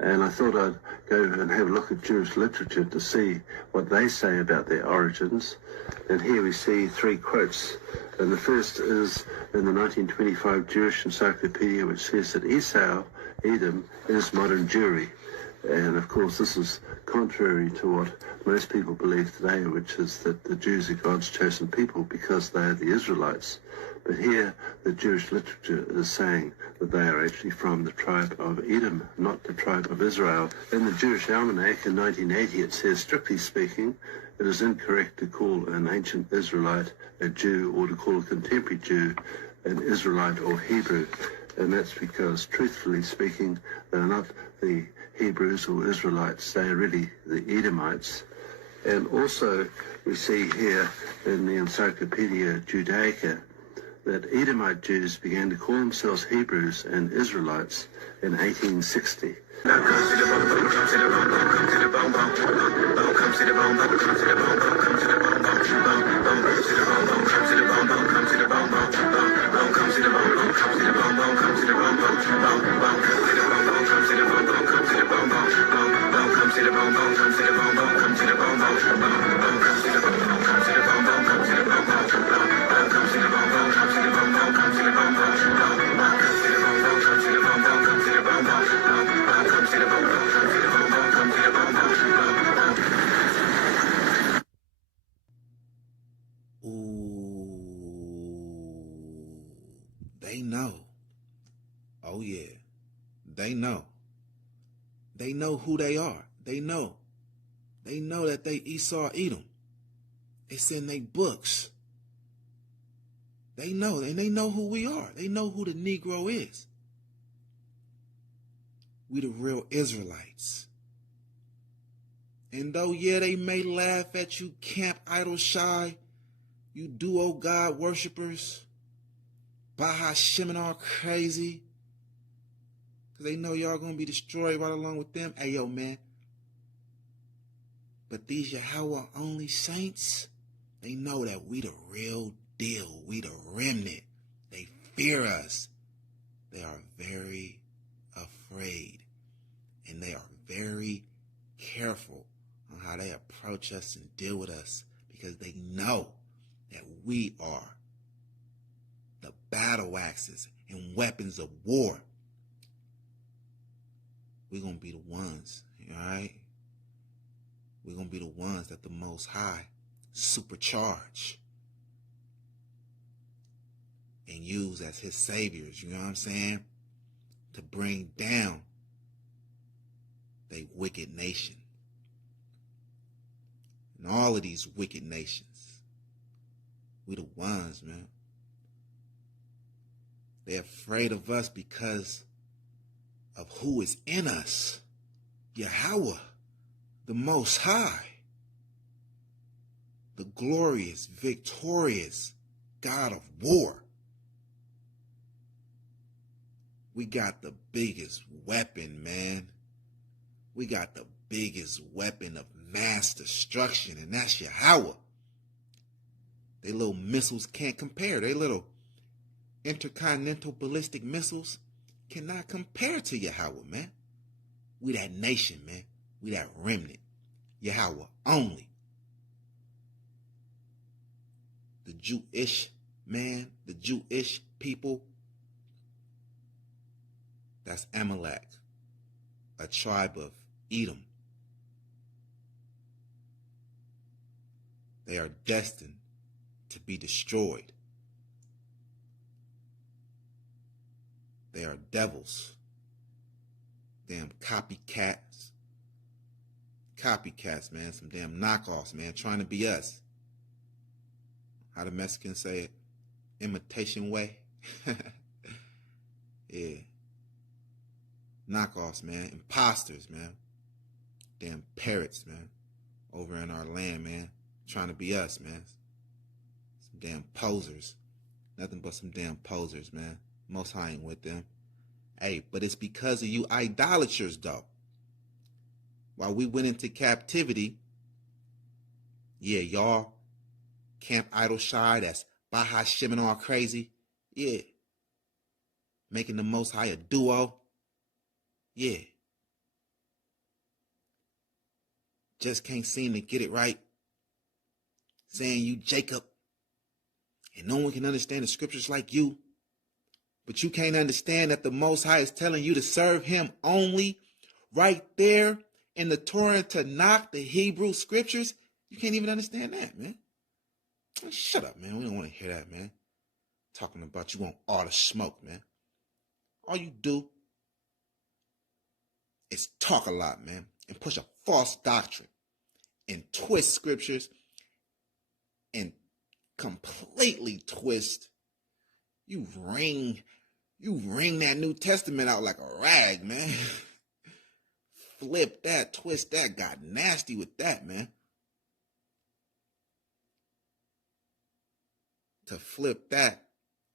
And I thought I'd go and have a look at Jewish literature to see what they say about their origins. And here we see three quotes. And the first is in the 1925 Jewish Encyclopedia, which says that Esau, Edom, is modern Jewry. And of course, this is contrary to what most people believe today, which is that the Jews are God's chosen people because they are the Israelites. But here, the Jewish literature is saying that they are actually from the tribe of Edom, not the tribe of Israel. In the Jewish Almanac in 1980, it says, strictly speaking, it is incorrect to call an ancient Israelite a Jew or to call a contemporary Jew an Israelite or Hebrew. And that's because, truthfully speaking, they're not the Hebrews or Israelites, they are really the Edomites. And also, we see here in the Encyclopedia Judaica that Edomite Jews began to call themselves Hebrews and Israelites in 1860. They know. Oh yeah, they know. They know who they are. They know. They know that they Esau Edom. It's in their books. They know, and they know who we are. They know who the Negro is. We the real Israelites. And though, yeah, they may laugh at you camp idol shy, you duo God worshipers, Baha Shemin crazy, because they know y'all going to be destroyed right along with them. Hey, yo, man. But these Yahweh only saints, they know that we the real deal. We the remnant. They fear us. They are very afraid. And they are very careful on how they approach us and deal with us, because they know that we are the battle axes and weapons of war. We're going to be the ones, all right? We're going to be the ones that the Most High supercharge and use as his saviors, you know what I'm saying? To bring down they wicked nation. And all of these wicked nations, we the ones, man. They're afraid of us because of who is in us. Yahweh, the Most High, the glorious, victorious God of war. We got the biggest weapon, man. We got the biggest weapon of mass destruction, and that's Yahweh. They little missiles can't compare. They little intercontinental ballistic missiles cannot compare to Yahweh, man. We that nation, man. We that remnant. Yahweh only. The Jewish man, the Jewish people, that's Amalek, a tribe of Edom. They are destined to be destroyed. They are devils. Damn copycats. Copycats, man. Some damn knockoffs, man. Trying to be us. How the Mexicans say it? Imitation way. Yeah. Knockoffs, man. Imposters, man. Damn parrots, man. Over in our land, man. Trying to be us, man. Some damn posers. Nothing but some damn posers, man. Most High ain't with them. Hey, but it's because of you idolaters, though. While we went into captivity, yeah, y'all, camp idol shy, that's Baha Shemin all crazy. Yeah. Making the Most High a duo. Yeah. just can't seem to get it right, saying you Jacob, and no one can understand the scriptures like you, but you can't understand that the Most High is telling you to serve him only right there in the Torah to knock the Hebrew scriptures. You can't even understand that, man. Shut up, man. We don't want to hear that, man. Talking about you want all the smoke, man. All you do is talk a lot, man, and push a false doctrine and twist scriptures and completely twist. You wring that New Testament out like a rag, man. Flip that, twist that, got nasty with that, man. To flip that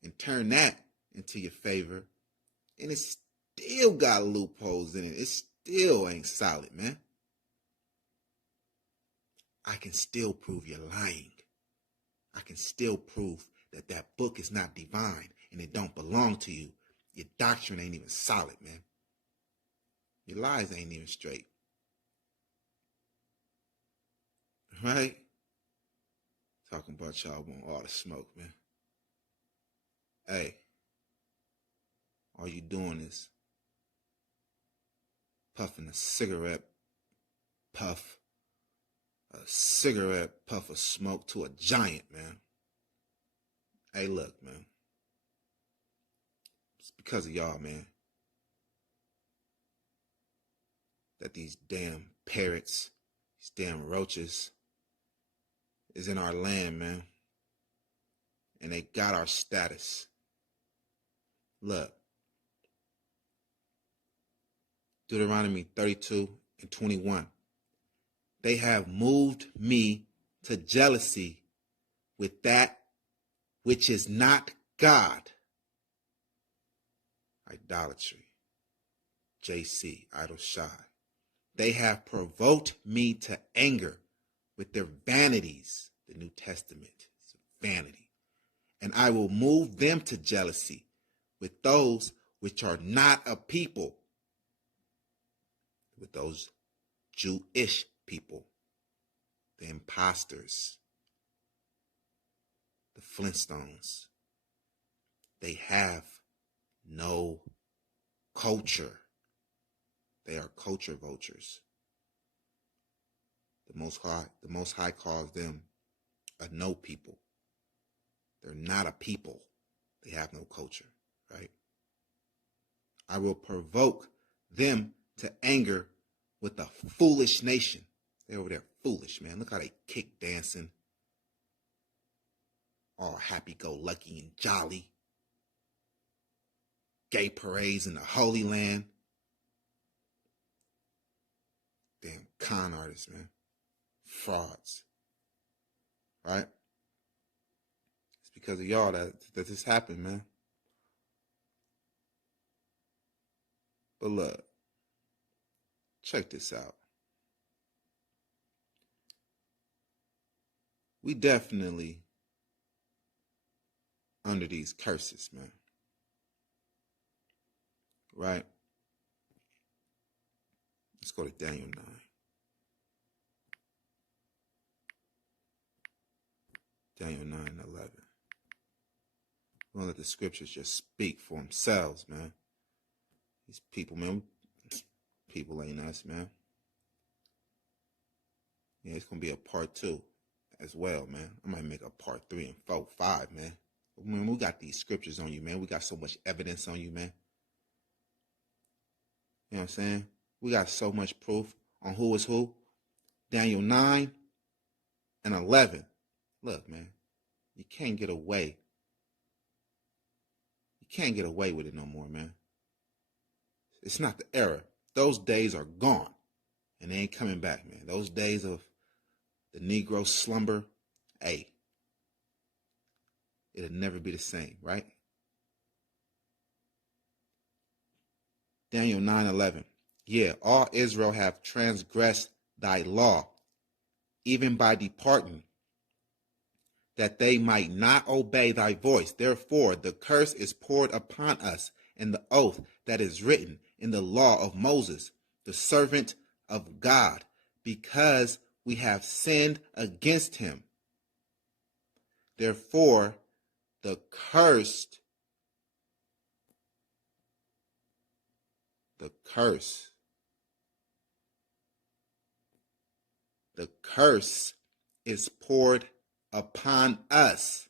and turn that into your favor, and it still got loopholes in it. It still ain't solid, man. I can still prove you're lying. I can still prove that that book is not divine and it don't belong to you. Your doctrine ain't even solid, man. Your lies ain't even straight. Right? Talking about y'all want all the smoke, man. Hey, all you doing is puffing a cigarette puff of smoke to a giant, man. Hey, look, man. It's because of y'all, man, that these damn parrots, these damn roaches is in our land, man. And they got our status. Look. Deuteronomy 32:21. They have moved me to jealousy with that which is not God. Idolatry. JC, idol shy. They have provoked me to anger with their vanities. The New Testament is vanity. And I will move them to jealousy with those which are not a people, with those Jewish people, the imposters, the Flintstones. They have no culture. They are culture vultures. The Most High calls them a no people. They're not a people. They have no culture, right? I will provoke them to anger with a foolish nation. They're over there foolish, man. Look how they kick dancing. All happy-go-lucky and jolly. Gay parades in the Holy Land. Damn con artists, man. Frauds. Right? It's because of y'all that this happened, man. But look. Check this out. We definitely under these curses, man. Right? Let's go to Daniel 9. Daniel 9:11. We're gonna let the scriptures just speak for themselves, man. These people, man, people ain't us, man. Yeah, it's gonna be a part 2 as well, man. I might make a part 3 and 4, 5, man. Man, we got these scriptures on you, man. We got so much evidence on you, man. You know what I'm saying? We got so much proof on who is who. Daniel 9:11. Look, man, you can't get away. You can't get away with it no more, man. It's not the era. Those days are gone, and they ain't coming back, man. Those days of the Negro slumber, hey, it'll never be the same, right? Daniel 9:11. Yeah, all Israel have transgressed thy law, even by departing, that they might not obey thy voice. Therefore, the curse is poured upon us, and the oath that is written in the law of Moses, the servant of God, because we have sinned against him. Therefore, the curse is poured upon us,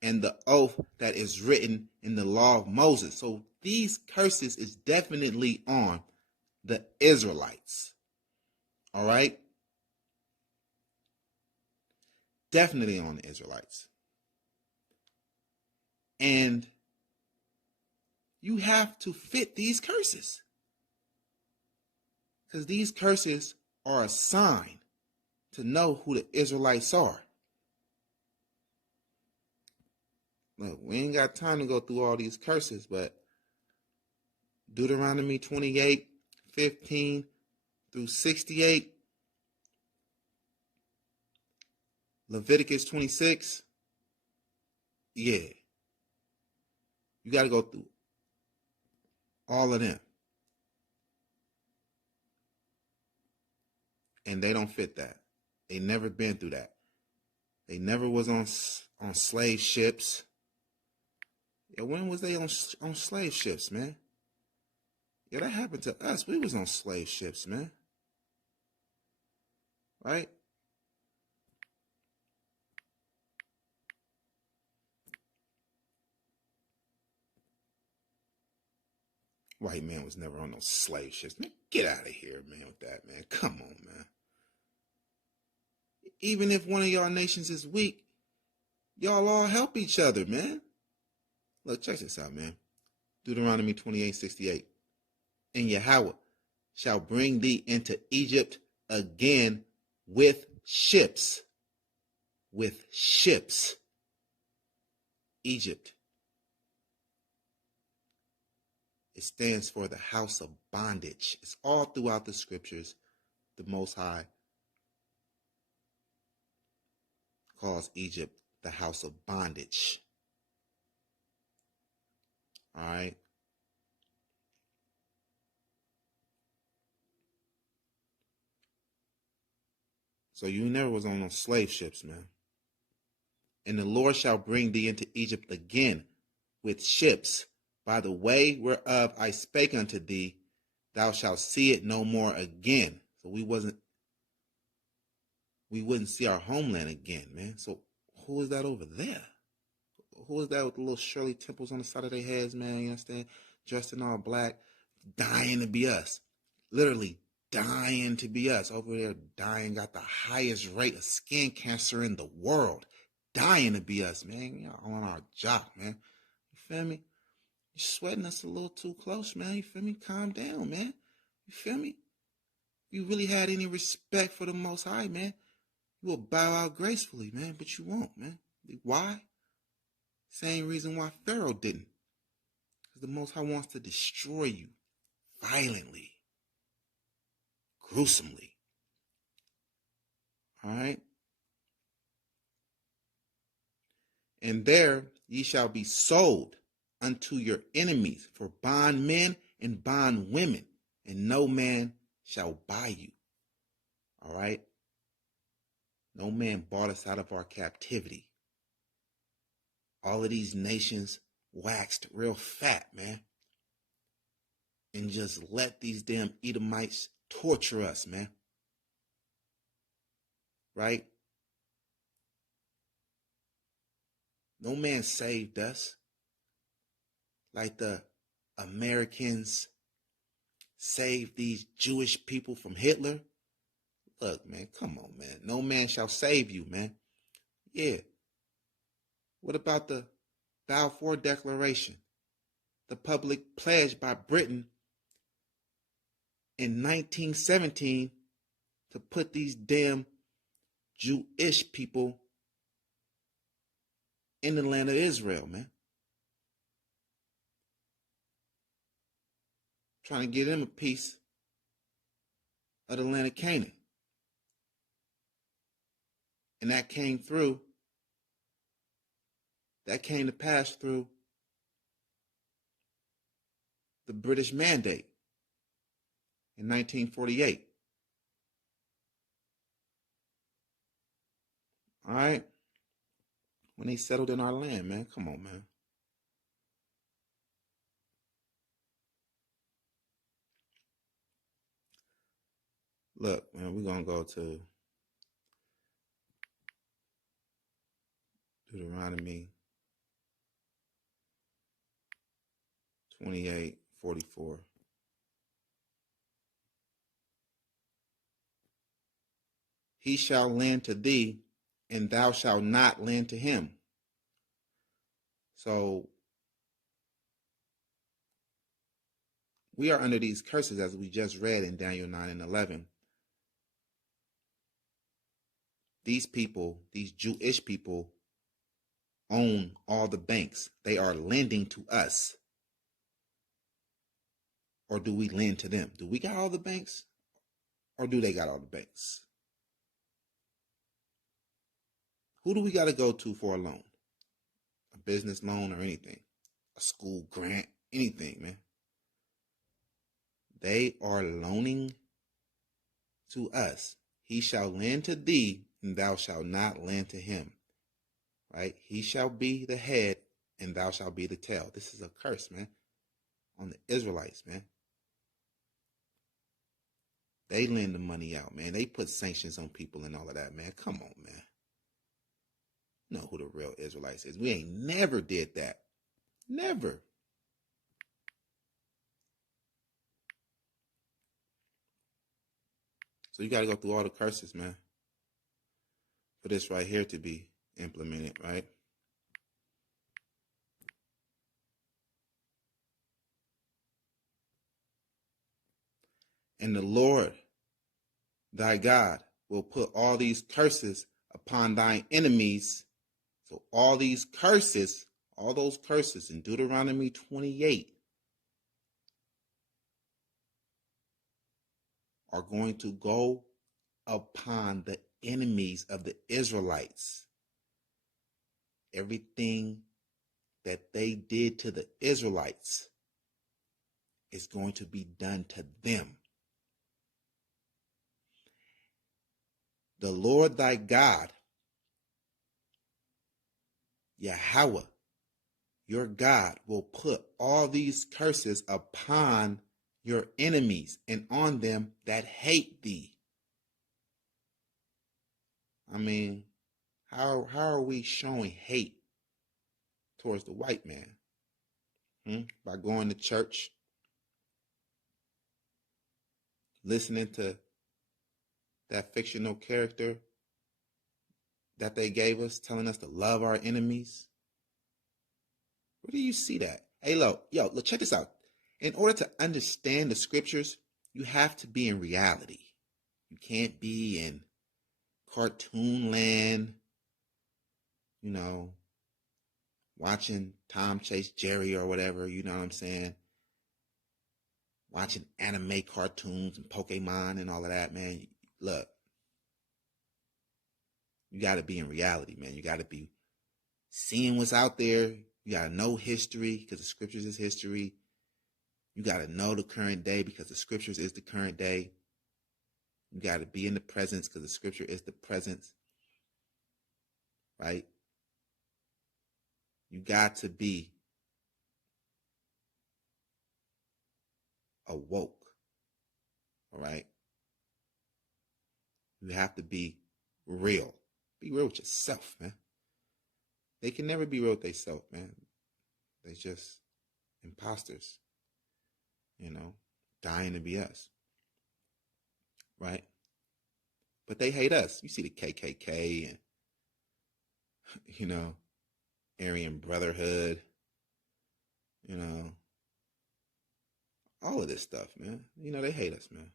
and the oath that is written in the law of Moses. So these curses is definitely on the Israelites. All right? Definitely on the Israelites. And you have to fit these curses, because these curses are a sign to know who the Israelites are. Look, we ain't got time to go through all these curses, but Deuteronomy 28:15 through 68, Leviticus 26, yeah, you got to go through all of them. And they don't fit that. They never been through that. They never was on slave ships. Yeah, when was they on slave ships, man? Yeah, that happened to us. We was on slave ships, man. Right? White man was never on those slave ships. Man, get out of here, man, with that, man. Come on, man. Even if one of y'all nations is weak, y'all all help each other, man. Look, check this out, man. Deuteronomy 28:68. And Yahweh shall bring thee into Egypt again with ships. With ships. Egypt. It stands for the house of bondage. It's all throughout the scriptures. The Most High calls Egypt the house of bondage. All right. So you never was on those slave ships, man. And the Lord shall bring thee into Egypt again with ships, by the way whereof I spake unto thee, thou shalt see it no more again. So we wouldn't see our homeland again, man. So who is that over there? Who is that with the little Shirley Temples on the side of their heads, man? You understand? Dressed in all black, dying to be us. Literally dying to be us. Over there dying, got the highest rate of skin cancer in the world. Dying to be us, man. You know, on our job, man. You feel me? You're sweating us a little too close, man. You feel me? Calm down, man. You feel me? If you really had any respect for the Most High, man, you will bow out gracefully, man. But you won't, man. Why? Same reason why Pharaoh didn't. Because the Most High wants to destroy you violently, gruesomely. All right? And there ye shall be sold unto your enemies for bondmen and bondwomen, and no man shall buy you. All right? No man bought us out of our captivity. All of these nations waxed real fat, man. And just let these damn Edomites torture us, man. Right? No man saved us like the Americans saved these Jewish people from Hitler. Look, man, come on, man. No man shall save you, man. Yeah. What about the Balfour Declaration? The public pledge by Britain in 1917 to put these damn Jewish people in the land of Israel, man. Trying to get them a piece of the land of Canaan. And that came to pass through the British Mandate in 1948. All right? When they settled in our land, man. Come on, man. Look, man, we're going to go to Deuteronomy 28:44. He shall lend to thee, and thou shalt not lend to him. So we are under these curses, as we just read in Daniel 9:11. These people, these Jewish people, own all the banks. They are lending to us. Or do we lend to them? Do we got all the banks? Or do they got all the banks? Who do we got to go to for a loan? A business loan or anything? A school grant? Anything, man. They are loaning to us. He shall lend to thee, and thou shalt not lend to him. Right? He shall be the head, and thou shalt be the tail. This is a curse, man, on the Israelites, man. They lend the money out, man. They put sanctions on people and all of that, man. Come on, man. You know who the real Israelites is. We ain't never did that. Never. So you got to go through all the curses, man, for this right here to be implemented, right? And the Lord thy God will put all these curses upon thine enemies. So all these curses, all those curses in Deuteronomy 28 are going to go upon the enemies of the Israelites. Everything that they did to the Israelites is going to be done to them. The Lord thy God, Yahweh, your God, will put all these curses upon your enemies and on them that hate thee. I mean, how are we showing hate towards the white man? By going to church, listening to that fictional character that they gave us, telling us to love our enemies. Where do you see that? Hey, look, check this out. In order to understand the scriptures, you have to be in reality. You can't be in cartoon land, watching Tom Chase Jerry or whatever, you know what I'm saying? Watching anime cartoons and Pokemon and all of that, man. Look, you got to be in reality, man. You got to be seeing what's out there. You got to know history because the scriptures is history. You got to know the current day because the scriptures is the current day. You got to be in the presence because the scripture is the presence, right? You got to be awoke, all right? You have to be real. Be real with yourself, man. They can never be real with themselves, man. They just imposters, dying to be us, right? But they hate us. You see the KKK and, Aryan Brotherhood, all of this stuff, man. They hate us, man.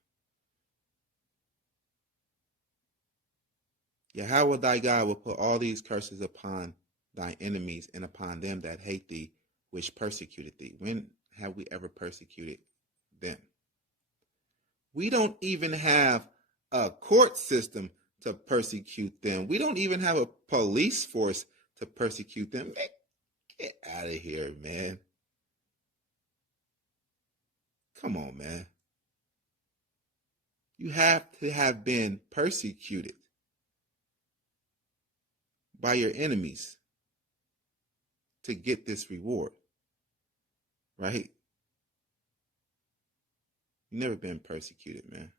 Yahweh thy God will put all these curses upon thy enemies and upon them that hate thee, which persecuted thee. When have we ever persecuted them? We don't even have a court system to persecute them. We don't even have a police force to persecute them. Man, get out of here, man. Come on, man. You have to have been persecuted. by your enemies to get this reward, right? You've never been persecuted, man.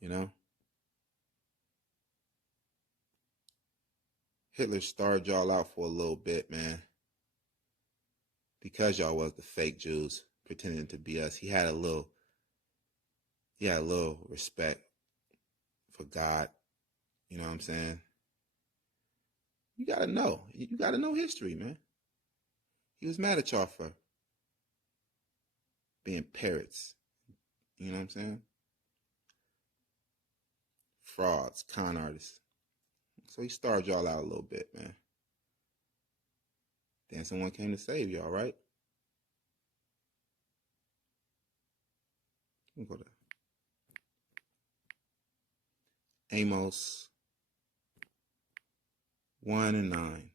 You know? Hitler starved y'all out for a little bit, man. Because y'all was the fake Jews pretending to be us. He had a little respect for God. You know what I'm saying? You gotta know. You gotta know history, man. He was mad at y'all for being parrots. You know what I'm saying? Frauds, con artists. So he starved y'all out a little bit, man. Then someone came to save y'all, right? We'll go to Amos 1 and 9.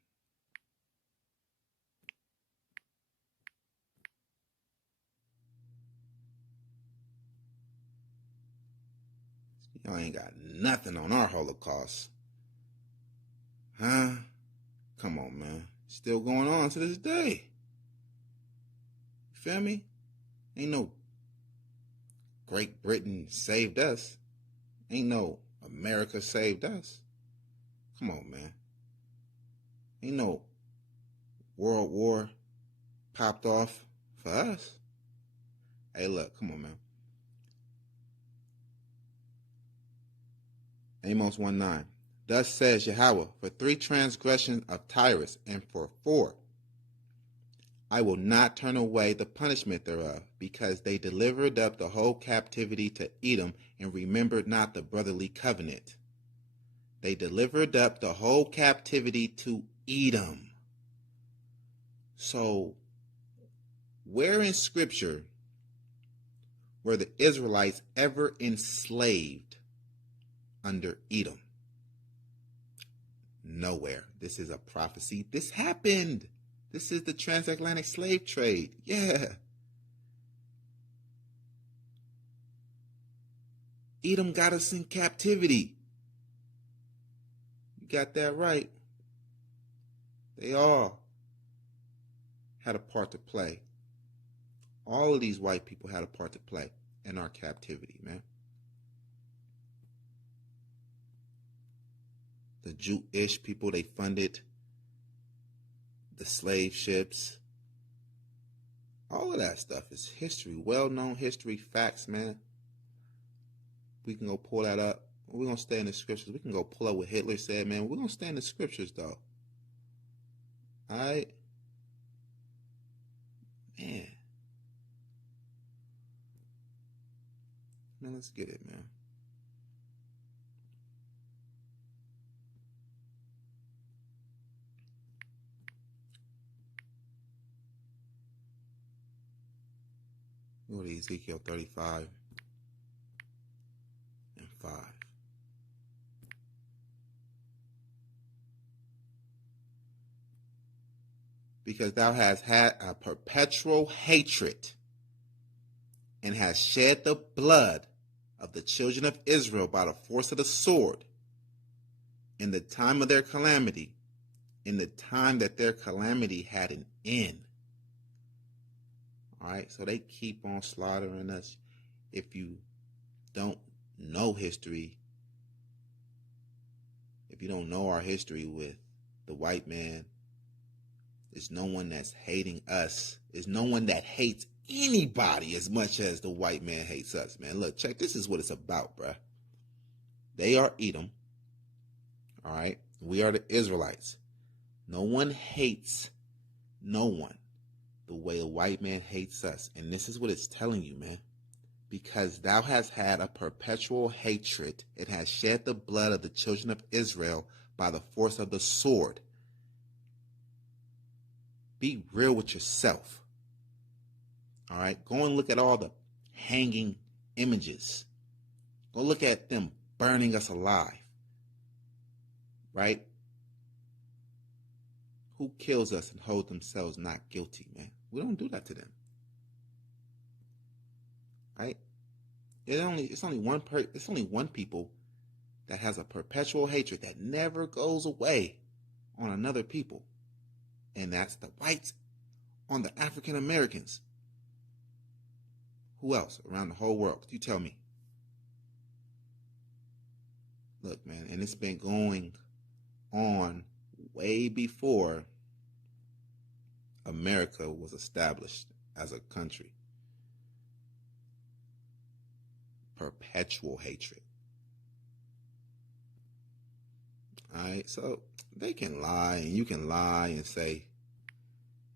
Y'all ain't got nothing on our Holocaust. Huh? Come on, man. Still going on to this day. You feel me? Ain't no Great Britain saved us. Ain't no America saved us. Come on, man. Ain't no World War popped off for us. Hey, look, come on, man. Amos 1:9. Thus says Yahweh, for 3 transgressions of Tyrus, and for 4, I will not turn away the punishment thereof, because they delivered up the whole captivity to Edom, and remembered not the brotherly covenant. They delivered up the whole captivity to Edom. So, where in Scripture were the Israelites ever enslaved under Edom? Nowhere. This is a prophecy. This happened. This is the transatlantic slave trade. Yeah. Edom got us in captivity. You got that right. They all had a part to play. All of these white people had a part to play in our captivity, man. The Jewish people, they funded the slave ships. All of that stuff is history, well-known history, facts, man. We can go pull that up. We're going to stay in the scriptures. We can go pull up what Hitler said, man. We're going to stay in the scriptures, though. All right? Man. Man, let's get it, man. Go to Ezekiel 35 and 5. Because thou hast had a perpetual hatred, and hast shed the blood of the children of Israel by the force of the sword, in the time of their calamity, in the time that their calamity had an end. All right, so they keep on slaughtering us. If you don't know history, if you don't know our history with the white man, there's no one that's hating us. There's no one that hates anybody as much as the white man hates us, man. Look, check, this is what it's about, bruh. They are Edom, all right? We are the Israelites. No one hates no one the way the white man hates us. And this is what it's telling you, man. Because thou hast had a perpetual hatred, and hast shed the blood of the children of Israel by the force of the sword. Be real with yourself. All right? Go and look at all the hanging images. Go look at them burning us alive. Right? Who kills us and hold themselves not guilty, man? We don't do that to them. Right? It's only one people that has a perpetual hatred that never goes away on another people. And that's the whites on the African Americans. Who else around the whole world? You tell me. Look, man, and it's been going on way before America was established as a country. Perpetual hatred. Alright, so they can lie, and you can lie and say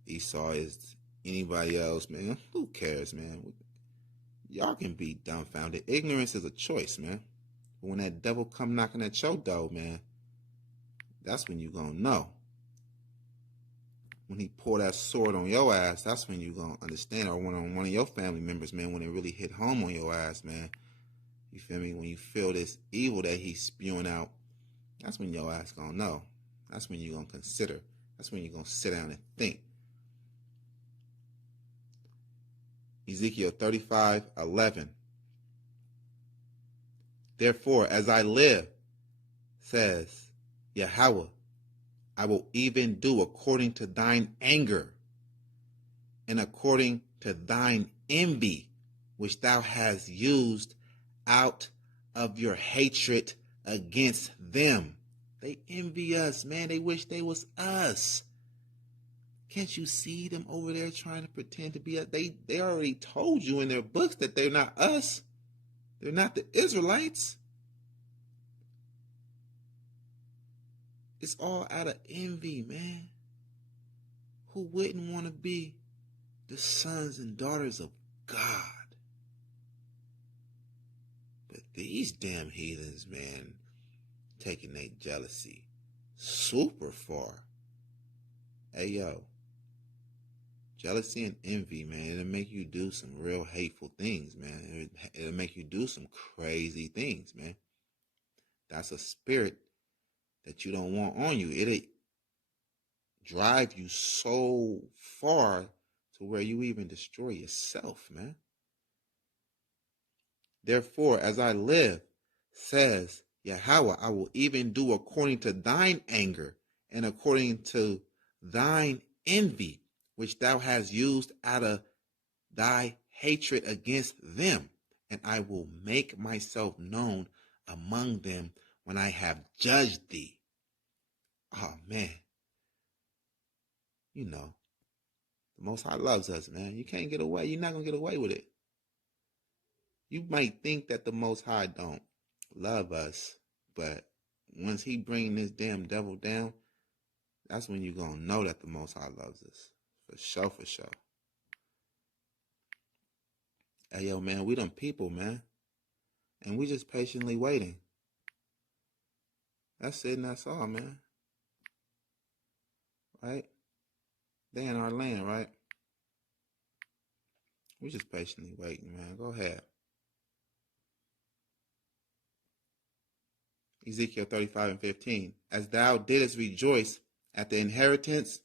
Esau is anybody else, man. Who cares, man? Y'all can be dumbfounded. Ignorance is a choice, man. But when that devil come knocking at your door, man, that's when you gonna know. When he pour that sword on your ass, that's when you gonna understand. Or when on one of your family members, man, when it really hit home on your ass, man. You feel me? When you feel this evil that he's spewing out, that's when your ass gonna know. That's when you gonna consider. That's when you gonna sit down and think. Ezekiel 35:11. Therefore, as I live, says Yahweh, I will even do according to thine anger and according to thine envy, which thou hast used out of your hatred against them. They envy us, man. They wish they was us. Can't you see them over there trying to pretend to be us? They already told you in their books that they're not us. They're not the Israelites. It's all out of envy, man. Who wouldn't want to be the sons and daughters of God? But these damn heathens, man, taking their jealousy super far. Hey, yo. Jealousy and envy, man, it'll make you do some real hateful things, man. It'll make you do some crazy things, man. That's a spirit that you don't want on you. It'll drive you so far to where you even destroy yourself, man. Therefore, as I live, says Yahweh, I will even do according to thine anger and according to thine envy, which thou hast used out of thy hatred against them, and I will make myself known among them when I have judged thee. Oh, man. You know, the Most High loves us, man. You can't get away. You're not going to get away with it. You might think that the Most High don't love us, but once he bring this damn devil down, that's when you're going to know that the Most High loves us. For sure, for sure. Hey, yo, man, we them people, man. And we just patiently waiting. That's it and that's all, man. Right? They in our land, right? We just patiently waiting, man. Go ahead. Ezekiel 35:15. As thou didst rejoice at the inheritance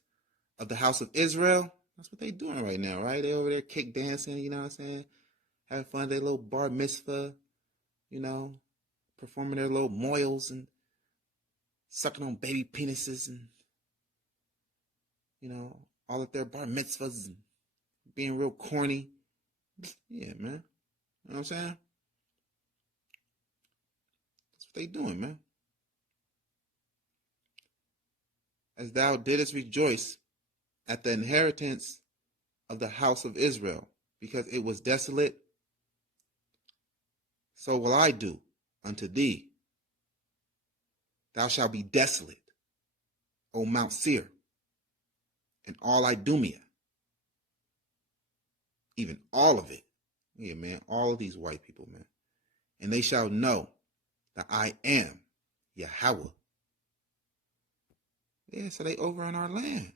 of the house of Israel. That's what they doing right now, right? They over there kick dancing, you know what I'm saying? Having fun, their little bar mitzvah, you know, performing their little moils and sucking on baby penises and, you know, all of their bar mitzvahs and being real corny. Yeah, man. You know what I'm saying? That's what they doing, man. As thou didst rejoice at the inheritance of the house of Israel, because it was desolate, so will I do unto thee. Thou shalt be desolate, O Mount Seir, and all Idumea, even all of it. Yeah, man, all of these white people, man. And they shall know that I am Yahweh. Yeah, so they over on our land.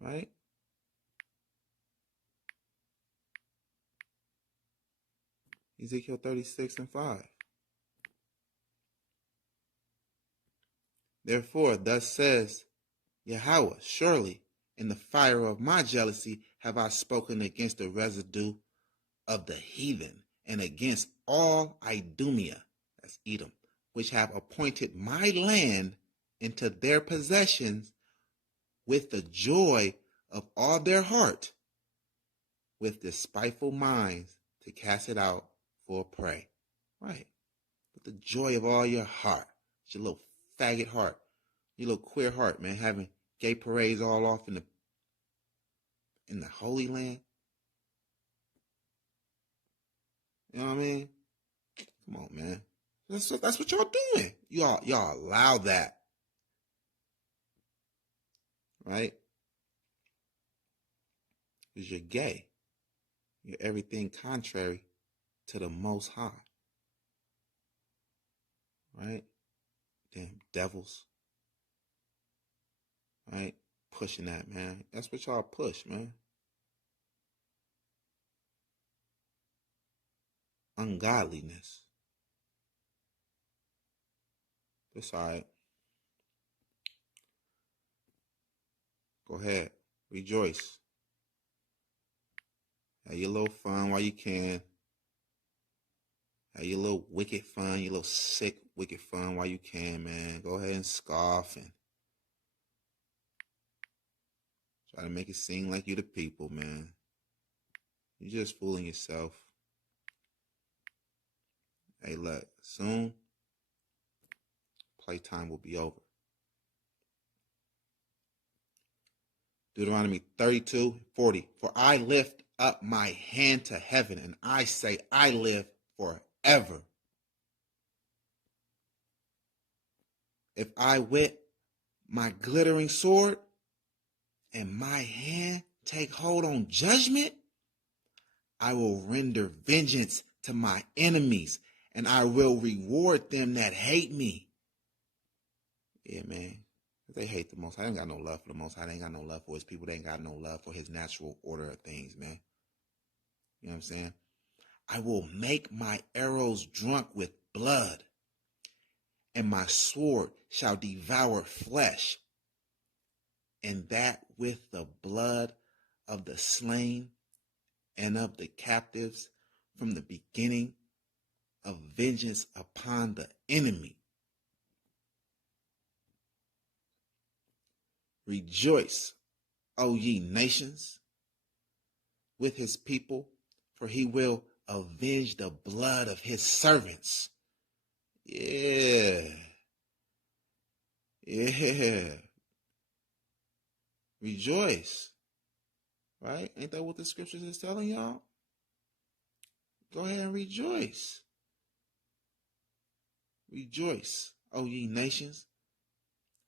Right? Ezekiel 36:5. Therefore, thus says Yahweh, surely in the fire of my jealousy have I spoken against the residue of the heathen, and against all Idumea, that's Edom, which have appointed my land into their possessions with the joy of all their heart, with despiteful minds to cast it out for a prey. Right. With the joy of all your heart. It's your little faggot heart. Your little queer heart, man, having gay parades all off in the Holy Land. You know what I mean? Come on, man. That's what y'all doing. Y'all allow that. Right? Because you're gay. You're everything contrary to the Most High. Right? Damn devils. Right? Pushing that, man. That's what y'all push, man. Ungodliness. That's all right. Go ahead. Rejoice. Have your little fun while you can. Have your little wicked fun, your little sick, wicked fun while you can, man. Go ahead and scoff and try to make it seem like you're the people, man. You're just fooling yourself. Hey, look, soon, playtime will be over. Deuteronomy 32:40. For I lift up my hand to heaven, and I say, I live forever. If I whip my glittering sword, and my hand take hold on judgment, I will render vengeance to my enemies, and I will reward them that hate me. Yeah, man. They hate the Most High. They ain't got no love for the Most High. They ain't got no love for his people. They ain't got no love for his natural order of things, man. You know what I'm saying? I will make my arrows drunk with blood, and my sword shall devour flesh, and that with the blood of the slain and of the captives from the beginning of vengeance upon the enemy. Rejoice, O ye nations, with his people, for he will avenge the blood of his servants. Yeah. Rejoice. Right? Ain't that what the scriptures is telling y'all? Go ahead and rejoice. Rejoice, O ye nations,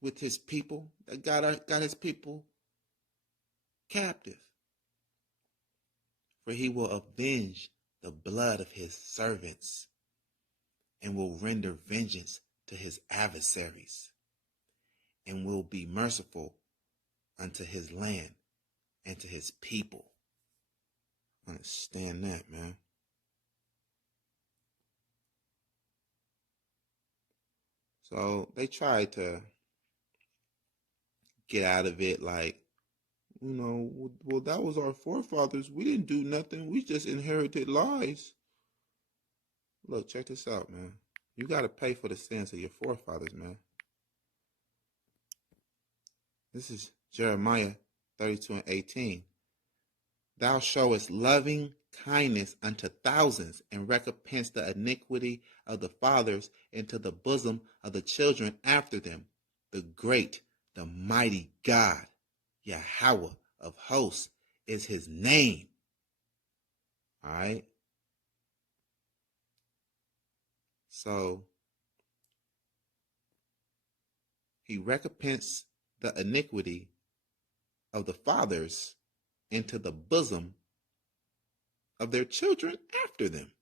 with his people. That got his people captive. For he will avenge the blood of his servants and will render vengeance to his adversaries and will be merciful unto his land and to his people. Understand that, man. So they tried to get out of it like, well, that was our forefathers. We didn't do nothing. We just inherited lies. Look, check this out, man. You got to pay for the sins of your forefathers, man. This is Jeremiah 32:18. Thou showest loving kindness unto thousands, and recompense the iniquity of the fathers into the bosom of the children after them. The great, the mighty God, Yahweh of hosts, is his name. All right? So, he recompensed the iniquity of the fathers into the bosom of their children after them.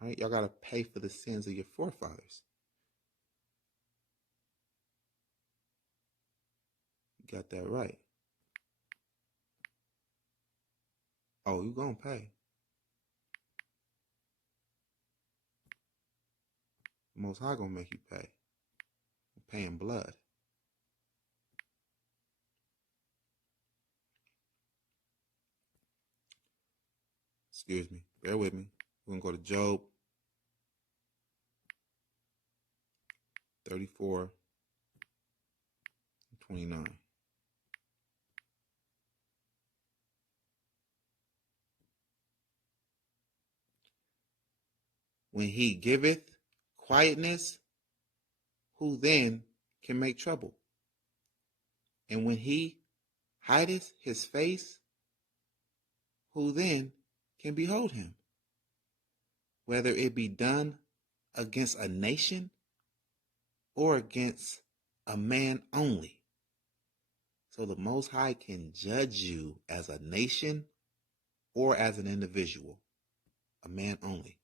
All right? Y'all got to pay for the sins of your forefathers. You got that right. Oh, you gonna pay. The Most High gonna make you pay. Pay in blood. Excuse me. Bear with me. We're going to go to Job 34 and 29. When he giveth quietness, who then can make trouble? And when he hideth his face, who then can behold him? Whether it be done against a nation or against a man only. So the Most High can judge you as a nation or as an individual, a man only.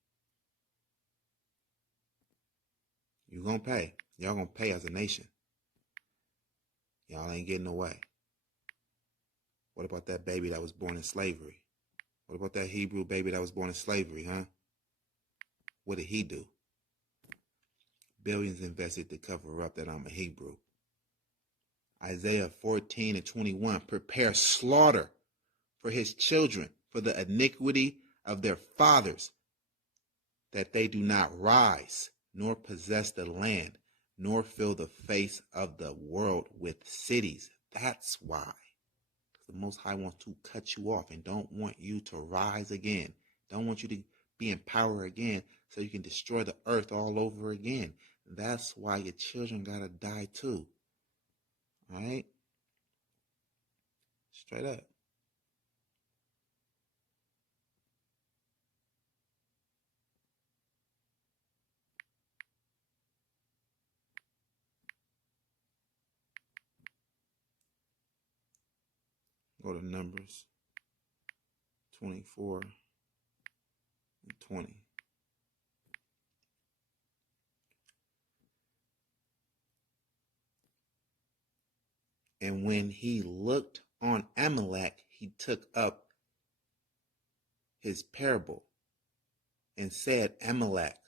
You're going to pay. Y'all going to pay as a nation. Y'all ain't getting away. What about that baby that was born in slavery? What about that Hebrew baby that was born in slavery, huh? What did he do? Billions invested to cover up that I'm a Hebrew. Isaiah 14 and 21, prepare slaughter for his children, for the iniquity of their fathers, that they do not rise, nor possess the land, nor fill the face of the world with cities. That's why. The Most High wants to cut you off and don't want you to rise again. Don't want you to be in power again so you can destroy the earth all over again. That's why your children gotta die too. All right? Straight up. Go to Numbers 24 and 20. And when he looked on Amalek, he took up his parable and said Amalek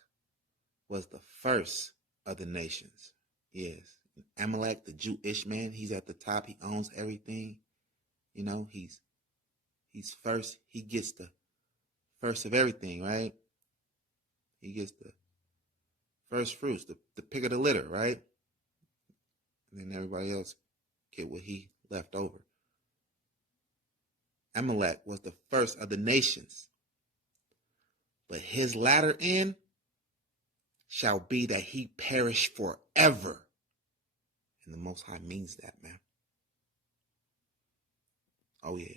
was the first of the nations. Yes. Amalek, the Jewish man, he's at the top. He owns everything. You know, he's first. He gets the first of everything, right? He gets the first fruits, the pick of the litter, right? And then everybody else get what he left over. Amalek was the first of the nations, but his latter end shall be that he perish forever. And the Most High means that, man. Oh, yeah.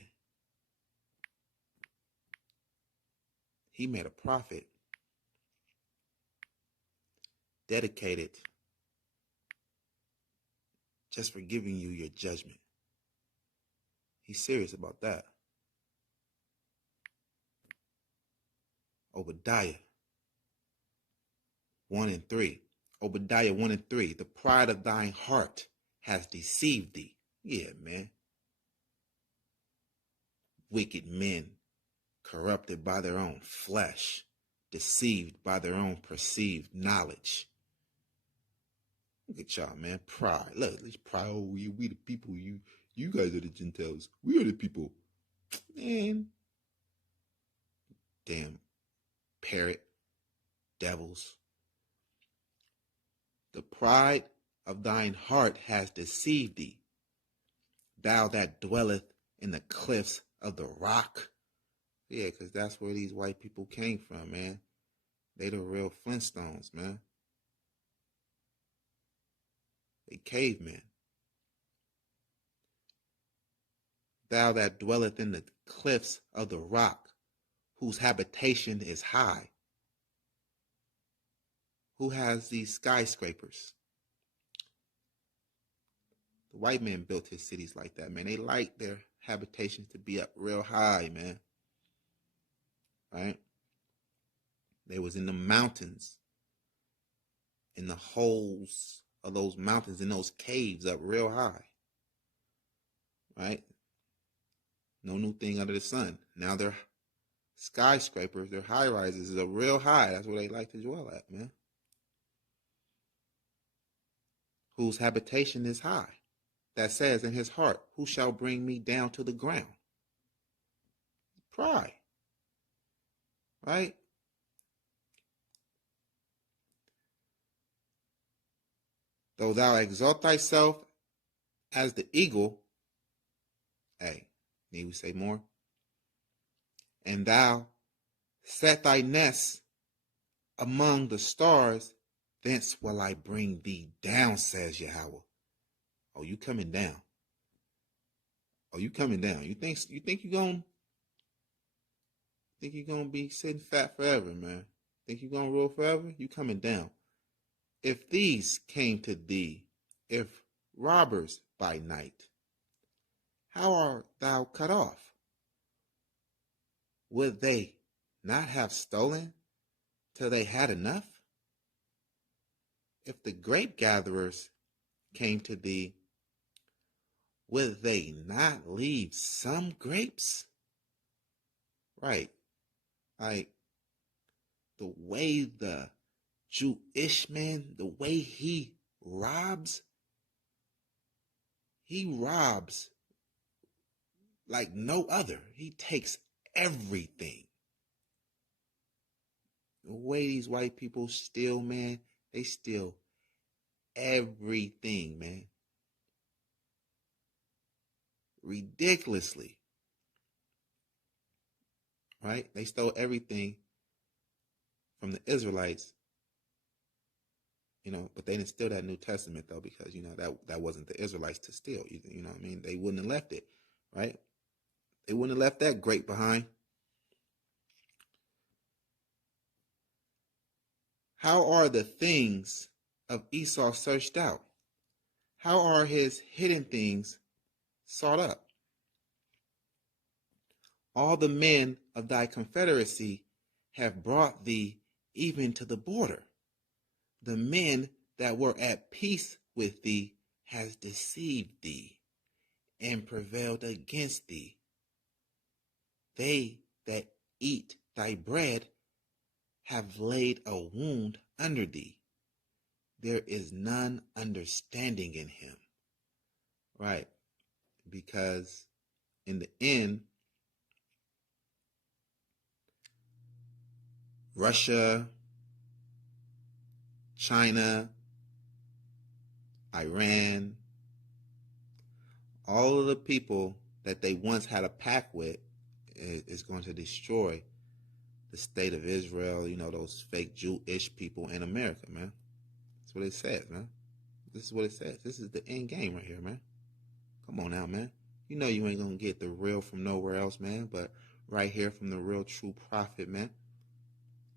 He made a prophet dedicated just for giving you your judgment. He's serious about that. Obadiah 1 and 3. Obadiah 1 and 3. The pride of thine heart has deceived thee. Yeah, man. Wicked men, corrupted by their own flesh, deceived by their own perceived knowledge. Look at y'all, man. Pride. Look, let's pride. Oh, we the people. You guys are the Gentiles. We are the people. Man. Damn parrot devils. The pride of thine heart has deceived thee, thou that dwelleth in the cliffs of the rock. Yeah, because that's where these white people came from, man. They the real Flintstones, man. They cavemen. Thou that dwelleth in the cliffs of the rock, whose habitation is high. Who has these skyscrapers? The white man built his cities like that, man. They like their habitations to be up real high, man. Right? They was in the mountains, in the holes of those mountains, in those caves up real high. Right? No new thing under the sun. Now they're skyscrapers, they're high rises, are real high. That's where they like to dwell at, man. Whose habitation is high. That says in his heart, who shall bring me down to the ground? Pride. right? Though thou exalt thyself as the eagle, hey, need we say more? And thou set thy nest among the stars, thence will I bring thee down, says Yahweh. Oh, you coming down. Oh, you coming down. You think you're gonna be sitting fat forever, man? Think you're gonna rule forever? You coming down. If these came to thee, if robbers by night, how art thou cut off? Would they not have stolen till they had enough? If the grape gatherers came to thee, would they not leave some grapes? Right. Like the way the Jewish man, the way he robs like no other. He takes everything. The way these white people steal, man, they steal everything, man. Ridiculously. Right? They stole everything from the Israelites, but they didn't steal that New Testament, though, because, that wasn't the Israelites to steal. You know what I mean? They wouldn't have left it, right? They wouldn't have left that grape behind. How are the things of Esau searched out? How are his hidden things sought up? All the men of thy confederacy have brought thee even to the border. The men that were at peace with thee has deceived thee and prevailed against thee. They that eat thy bread have laid a wound under thee. There is none understanding in him. Right. Because in the end, Russia, China, Iran, all of the people that they once had a pact with is going to destroy the state of Israel, those fake Jewish people in America, man. That's what it says, man. This is what it says. This is the end game right here, man. Come on now, man. You know you ain't going to get the real from nowhere else, man, but right here from the real true prophet, man.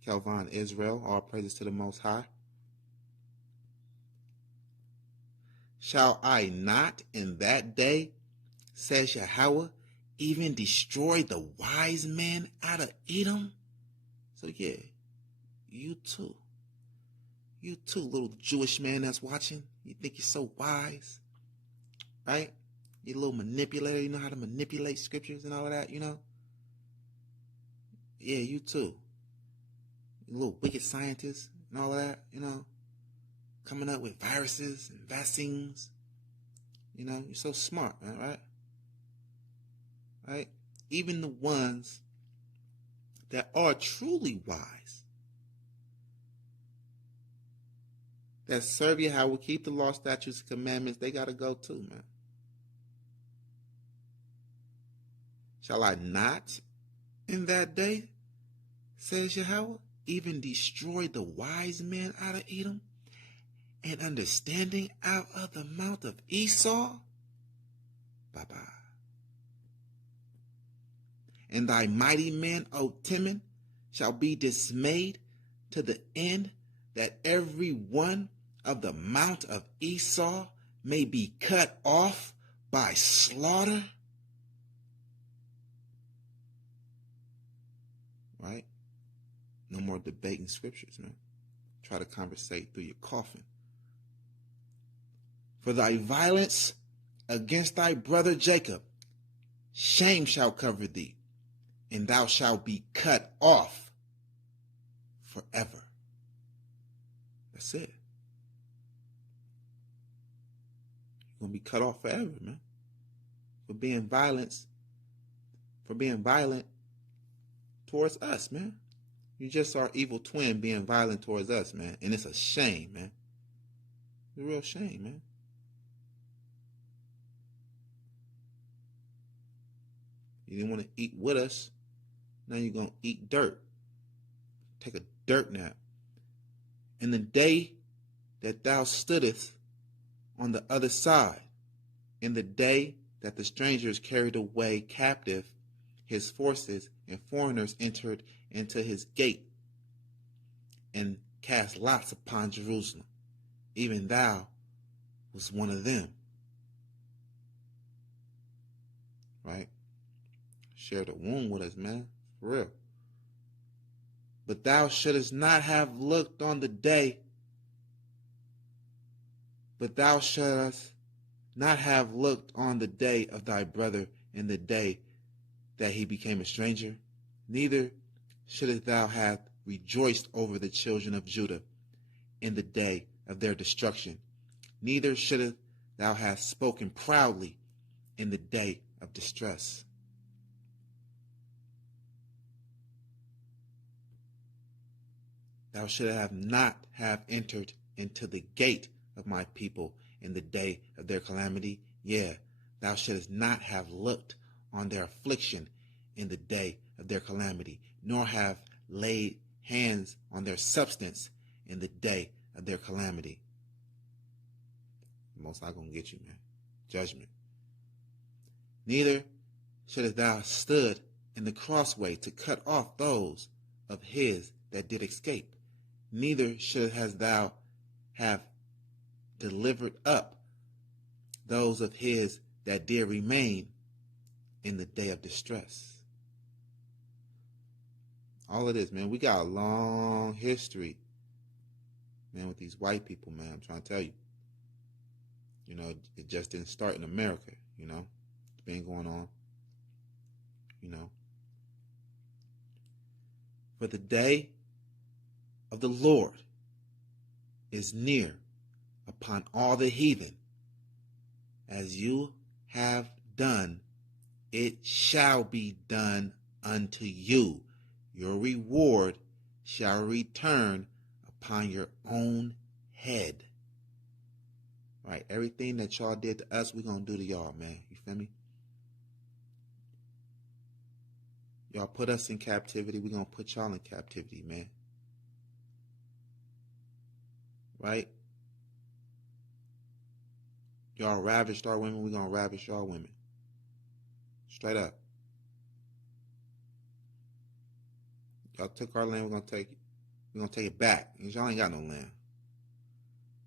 Kelvin Israel, all praises to the Most High. Shall I not in that day, says Yahweh, even destroy the wise men out of Edom? So yeah, you too, little Jewish man that's watching. You think you're so wise, right? You little manipulator. You know how to manipulate scriptures and all of that, Yeah, you too. You little wicked scientist and all of that, Coming up with viruses and vaccines. You're so smart, man, right? Right? Even the ones that are truly wise, that serve Yahweh, keep the law, statutes, and commandments, they got to go too, man. Shall I not in that day, says Yahweh, even destroy the wise men out of Edom and understanding out of the mouth of Esau? Bye-bye. And thy mighty men, O Timon, shall be dismayed to the end that every one of the mount of Esau may be cut off by slaughter. Right? No more debating scriptures, man. Try to conversate through your coffin. For thy violence against thy brother Jacob, shame shall cover thee, and thou shalt be cut off forever. That's it. You're going to be cut off forever, man. For being violent towards us, man. You just our evil twin being violent towards us, man. And it's a shame, man. It's a real shame, man. You didn't want to eat with us. Now you're going to eat dirt. Take a dirt nap. In the day that thou stoodest on the other side, in the day that the strangers carried away captive his forces, and foreigners entered into his gate and cast lots upon Jerusalem, even thou was one of them. Right? Shared a wound with us, man. For real. But thou shouldest not have looked on the day. But thou shouldest not have looked on the day of thy brother in the day that he became a stranger. Neither shouldest thou have rejoiced over the children of Judah in the day of their destruction. Neither shouldest thou have spoken proudly in the day of distress. Thou shouldst have not have entered into the gate of my people in the day of their calamity. Yeah, thou shouldst not have looked on their affliction in the day of their calamity, nor have laid hands on their substance in the day of their calamity. The Most High gonna get you, man. Judgment. Neither shouldst thou have stood in the crossway to cut off those of his that did escape. Neither shouldst thou have delivered up those of his that did remain in the day of distress. All of this, man, we got a long history, man, with these white people, man. I'm trying to tell you. You know, it just didn't start in America, you know. It's been going on, you know. For the day of the Lord is near upon all the heathen. As you have done, it shall be done unto you. Your reward shall return upon your own head. Right? Everything that y'all did to us, we're going to do to y'all, man. You feel me? Y'all put us in captivity, we're going to put y'all in captivity, man. Right? Y'all ravished our women, we're going to ravish y'all women. Straight up. Y'all took our land, we're going to take it. We're going to take it back. Because y'all ain't got no land.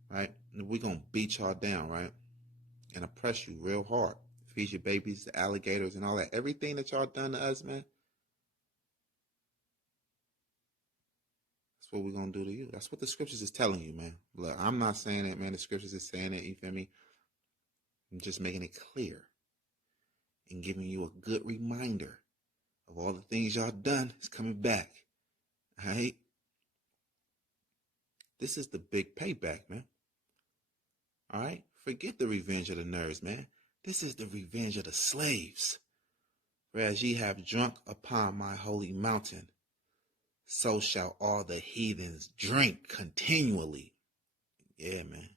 Right? And we're going to beat y'all down, right? And oppress you real hard. Feed your babies, the alligators, and all that. Everything that y'all done to us, man. That's what we're going to do to you. That's what the scriptures is telling you, man. Look, I'm not saying it, man. The scriptures is saying it, you feel me? I'm just making it clear and giving you a good reminder of all the things y'all done is coming back. All right? This is the big payback, man. All right? Forget the revenge of the nerds, man. This is the revenge of the slaves. Whereas ye have drunk upon my holy mountain, so shall all the heathens drink continually. Yeah, man.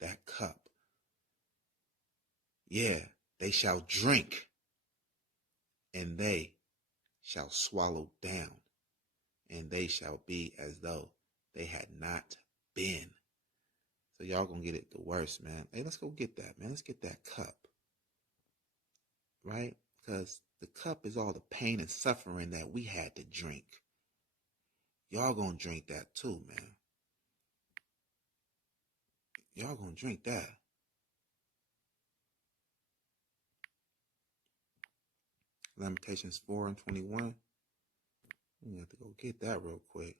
That cup. Yeah, they shall drink, and they shall swallow down, and they shall be as though they had not been. So y'all gonna get it the worst, man. Hey, let's go get that, man. Let's get that cup. Right? Because the cup is all the pain and suffering that we had to drink. Y'all gonna drink that too, man. Y'all gonna drink that. Lamentations 4:21. We have to go get that real quick.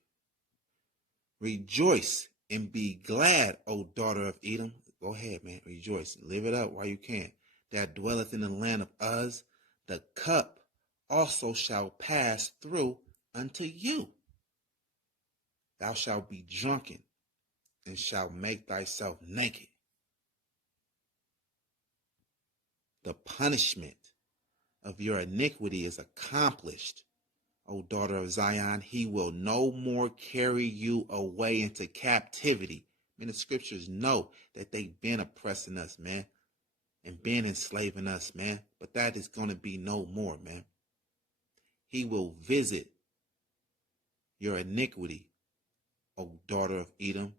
Rejoice and be glad, O daughter of Edom. Go ahead, man. Rejoice. Live it up while you can. That dwelleth in the land of Uz. The cup also shall pass through unto you. Thou shalt be drunken and shalt make thyself naked. The punishment of your iniquity is accomplished, O daughter of Zion. He will no more carry you away into captivity. Man, the scriptures know that they've been oppressing us, man, and been enslaving us, man. But that is going to be no more, man. He will visit your iniquity, O daughter of Edom.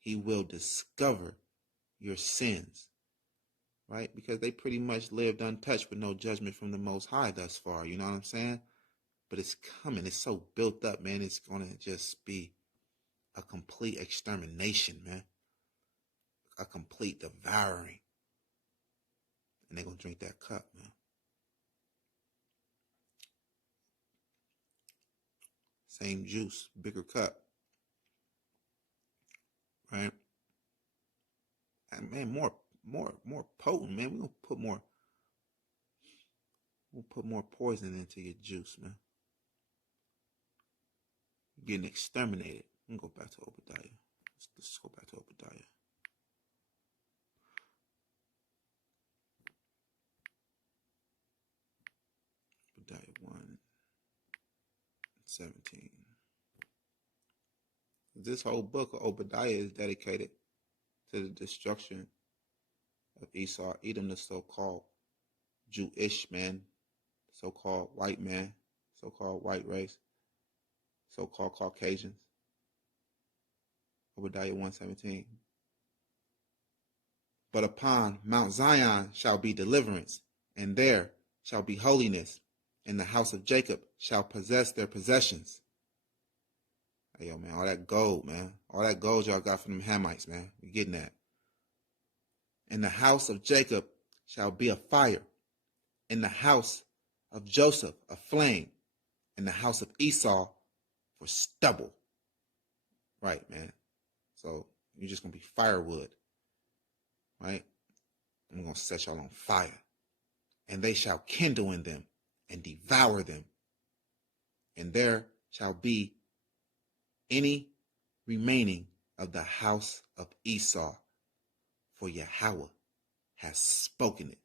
He will discover your sins, right? Because they pretty much lived untouched with no judgment from the Most High thus far. You know what I'm saying? But it's coming. It's so built up, man. It's going to just be a complete extermination, man. A complete devouring. And they're going to drink that cup, man. Same juice, bigger cup. Right? And man, more potent, man. We'll put more poison into your juice, man. You're getting exterminated. I'm gonna go back to Obadiah. Let's go back to Obadiah. Obadiah 1:17. This whole book of Obadiah is dedicated to the destruction of Esau, Edom, the so-called Jewish man, so-called white man, so-called white race, so-called Caucasians. Obadiah 1:17. But upon Mount Zion shall be deliverance, and there shall be holiness, and the house of Jacob shall possess their possessions. Hey, yo, man, all that gold, man. All that gold y'all got from them Hamites, man. You getting that? And the house of Jacob shall be a fire, and the house of Joseph a flame, and the house of Esau for stubble. Right, man. So you're just going to be firewood. Right? I'm going to set y'all on fire. And they shall kindle in them and devour them. And there shall be any remaining of the house of Esau, for Yahweh has spoken it.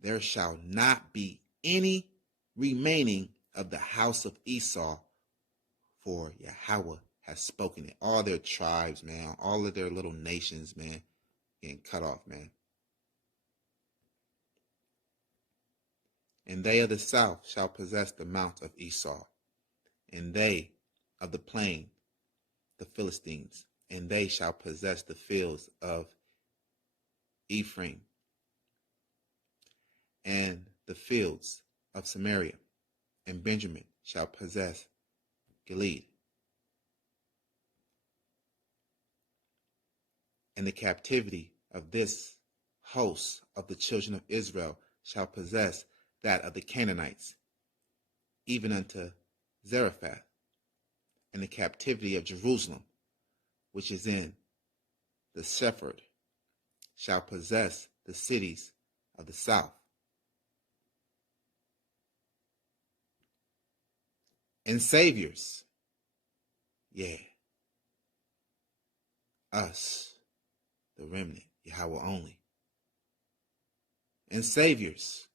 There shall not be any remaining of the house of Esau, for Yahweh has spoken it. All their tribes, man, all of their little nations, man, getting cut off, man. And they of the south shall possess the mount of Esau, and they of the plain, the Philistines, and they shall possess the fields of Ephraim, and the fields of Samaria, and Benjamin shall possess Gilead. And the captivity of this host of the children of Israel shall possess that of the Canaanites, even unto Zarephath. And the captivity of Jerusalem, which is in the shepherd, shall possess the cities of the south. And saviors, yeah, us, the remnant, Yahweh only. And saviors,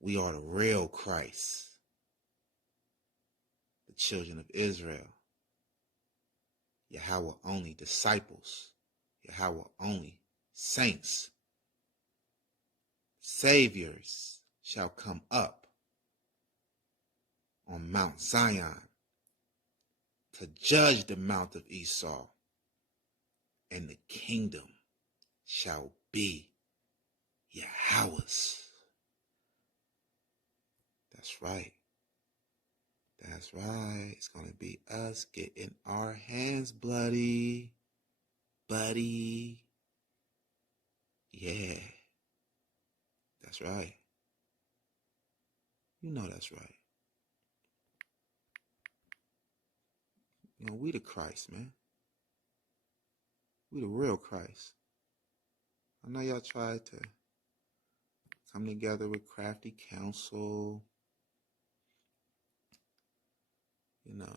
we are the real Christ, the children of Israel, Yahweh only disciples, Yahweh only saints. Saviors shall come up on Mount Zion to judge the mount of Esau, and the kingdom shall be Yahweh's. That's right. That's right. It's going to be us getting our hands bloody. Buddy. Yeah. That's right. You know that's right. You know, we the Christ, man. We the real Christ. I know y'all tried to come together with crafty counsel. You know.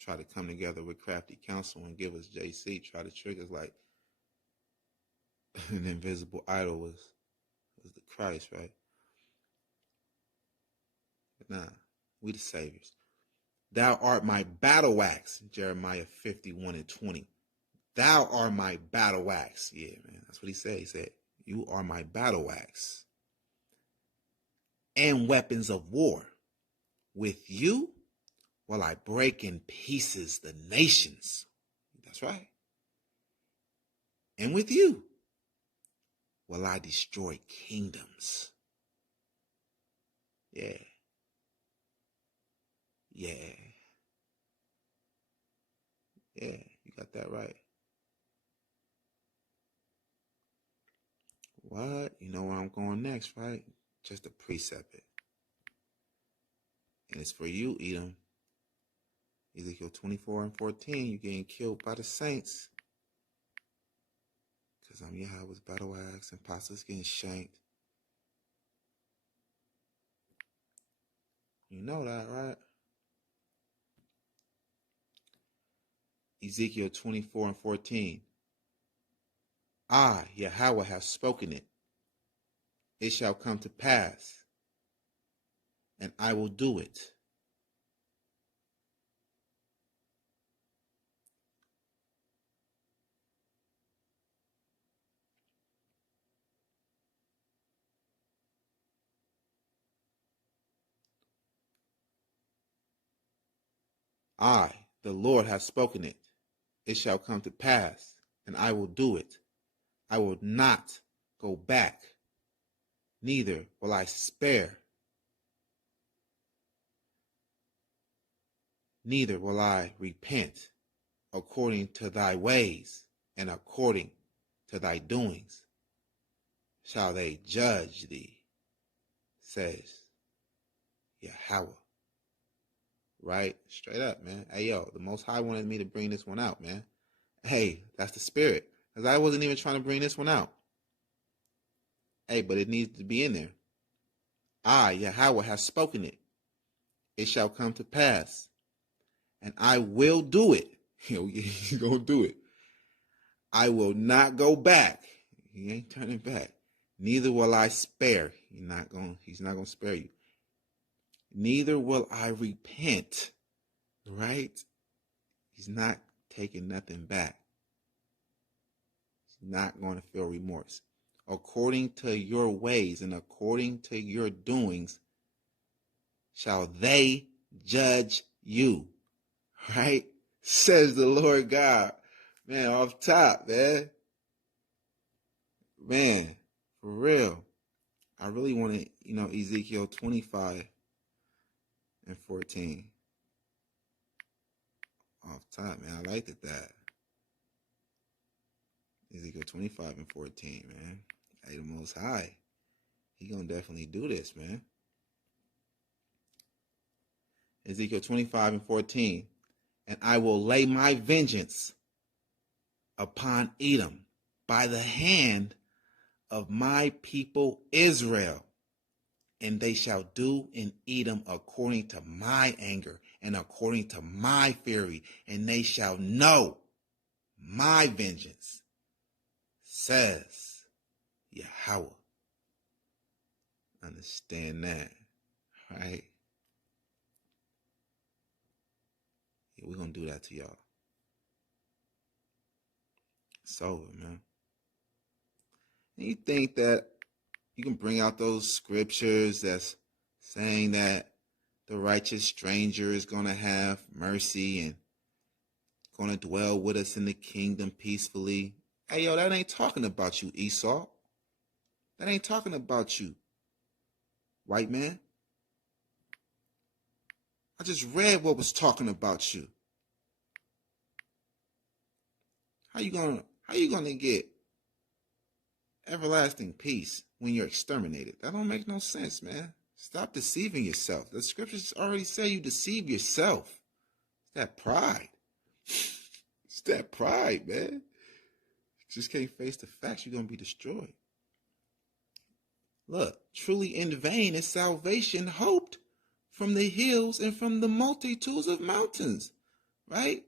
try to come together with crafty counsel and give us JC, try to trick us like an invisible idol was the Christ, right? But nah, we the saviors. Thou art my battle axe, Jeremiah 51:20. Thou art my battle axe. Yeah, man, that's what he said. He said, you are my battle axe and weapons of war. With you will I break in pieces the nations. That's right. And with you will I destroy kingdoms. Yeah. Yeah. Yeah, you got that right. What? You know where I'm going next, right? Just to precept it. And it's for you, Edom. Ezekiel 24:14, you're getting killed by the saints. Because I'm Yahweh's battle axe and apostles getting shanked. You know that, right? Ezekiel 24:14. I, Yahweh, have spoken it. It shall come to pass, and I will do it. I, the Lord, have spoken it. It shall come to pass, and I will do it. I will not go back, neither will I spare, neither will I repent, according to thy ways and according to thy doings shall they judge thee, says Yahweh. Right? Straight up, man. Hey, yo, the Most High wanted me to bring this one out, man. Hey, that's the spirit. Because I wasn't even trying to bring this one out. Hey, but it needs to be in there. I, Yahweh, have spoken it. It shall come to pass. And I will do it. He's going to do it. I will not go back. He ain't turning back. Neither will I spare. He's not going to spare you. Neither will I repent. Right? He's not taking nothing back. He's not going to feel remorse. According to your ways and according to your doings shall they judge you. Right? Says the Lord God. Man, off top, man. Man, for real. I really want to, Ezekiel 25:14. Off top, man. I liked it that. Ezekiel 25:14, man. Hey, the Most High. He gonna definitely do this, man. Ezekiel 25:14. And I will lay my vengeance upon Edom by the hand of my people Israel. And they shall do in Edom according to my anger and according to my fury. And they shall know my vengeance, says Yahweh. Understand that, right? Yeah, we're going to do that to y'all. It's over, man. And you think that you can bring out those scriptures that's saying that the righteous stranger is going to have mercy and going to dwell with us in the kingdom peacefully. Hey, yo, that ain't talking about you, Esau. That ain't talking about you, white man. I just read what was talking about you. How you gonna get everlasting peace when you're exterminated? That don't make no sense, man. Stop deceiving yourself. The scriptures already say you deceive yourself. It's that pride. It's that pride, man. You just can't face the facts. You're gonna be destroyed. Look, truly in vain is salvation hoped from the hills and from the multitudes of mountains. right?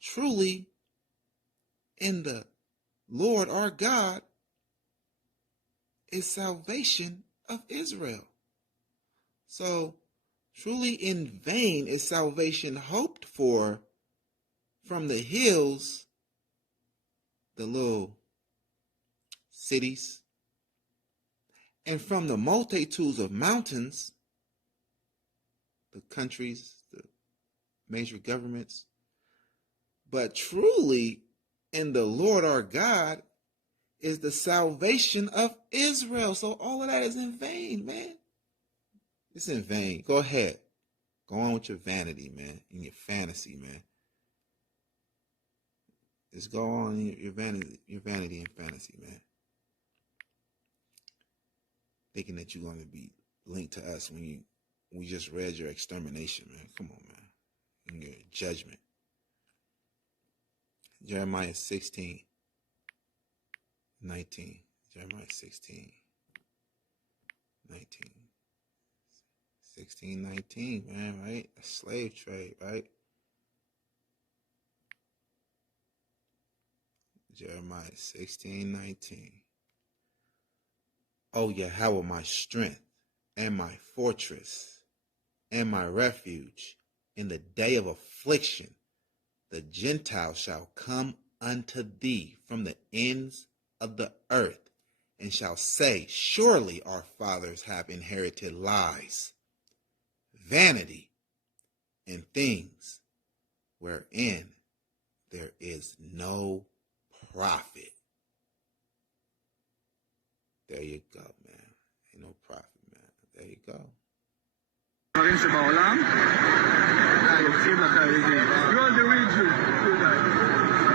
Truly, in the Lord our God is salvation of Israel. So, truly in vain is salvation hoped for from the hills, the little cities, and from the multitudes of mountains, the countries, the major governments. But truly in the Lord our God is the salvation of Israel. So all of that is in vain, man. It's in vain. Go ahead. Go on with your vanity, man, and your fantasy, man. Just go on in your vanity and fantasy, man. Thinking that you're going to be linked to us when we just read your extermination, man. Come on, man. And your judgment. Jeremiah 16, 19. Jeremiah 16, 19. 16, 19, man, right? A slave trade, right? Jeremiah 16, 19. Oh, Yahweh, my strength and my fortress and my refuge in the day of affliction, the Gentiles shall come unto thee from the ends of the earth and shall say, surely our fathers have inherited lies, vanity, and things wherein there is no profit. There you go, man. Ain't no profit, man. There you go. You want to read you.